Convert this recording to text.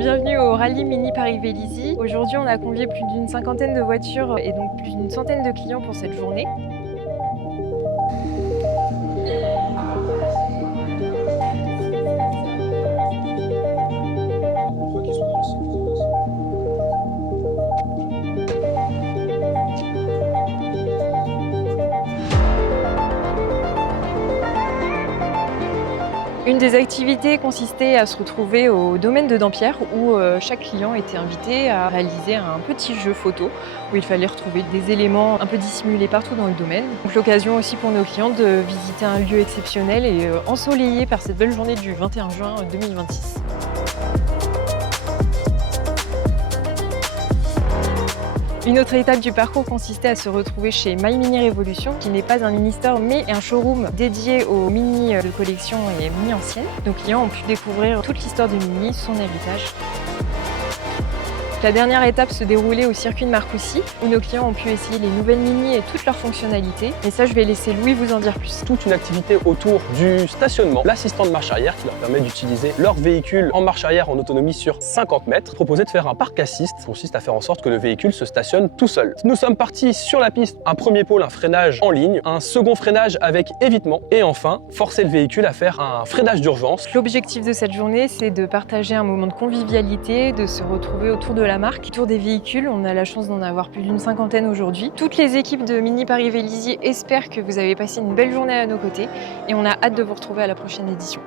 bienvenue au rallye Mini Paris-Vélizy. Aujourd'hui, on a convié plus d'une cinquantaine de voitures et donc plus d'une centaine de clients pour cette journée. Une des activités consistait à se retrouver au domaine de Dampierre où chaque client était invité à réaliser un petit jeu photo où il fallait retrouver des éléments un peu dissimulés partout dans le domaine. Donc l'occasion aussi pour nos clients de visiter un lieu exceptionnel et ensoleillé par cette belle journée du 21 juin 2026. Une autre étape du parcours consistait à se retrouver chez My Mini Révolution, qui n'est pas un mini store mais un showroom dédié aux mini de collection et mini anciennes. Nos clients ont pu découvrir toute l'histoire du mini, son héritage. La dernière étape se déroulait au circuit de Marcoussis, où nos clients ont pu essayer les nouvelles mini et toutes leurs fonctionnalités. Et ça, je vais laisser Louis vous en dire plus. Toute une activité autour du stationnement, l'assistant de marche arrière qui leur permet d'utiliser leur véhicule en marche arrière en autonomie sur 50 mètres. Proposé de faire un parc assist, consiste à faire en sorte que le véhicule se stationne tout seul. Nous sommes partis sur la piste, un premier pôle, un freinage en ligne, un second freinage avec évitement et enfin forcer le véhicule à faire un freinage d'urgence. L'objectif de cette journée, c'est de partager un moment de convivialité, de se retrouver autour de la marque, autour des véhicules. On a la chance d'en avoir plus d'une cinquantaine aujourd'hui. Toutes les équipes de Mini Paris-Vélizy espèrent que vous avez passé une belle journée à nos côtés et on a hâte de vous retrouver à la prochaine édition.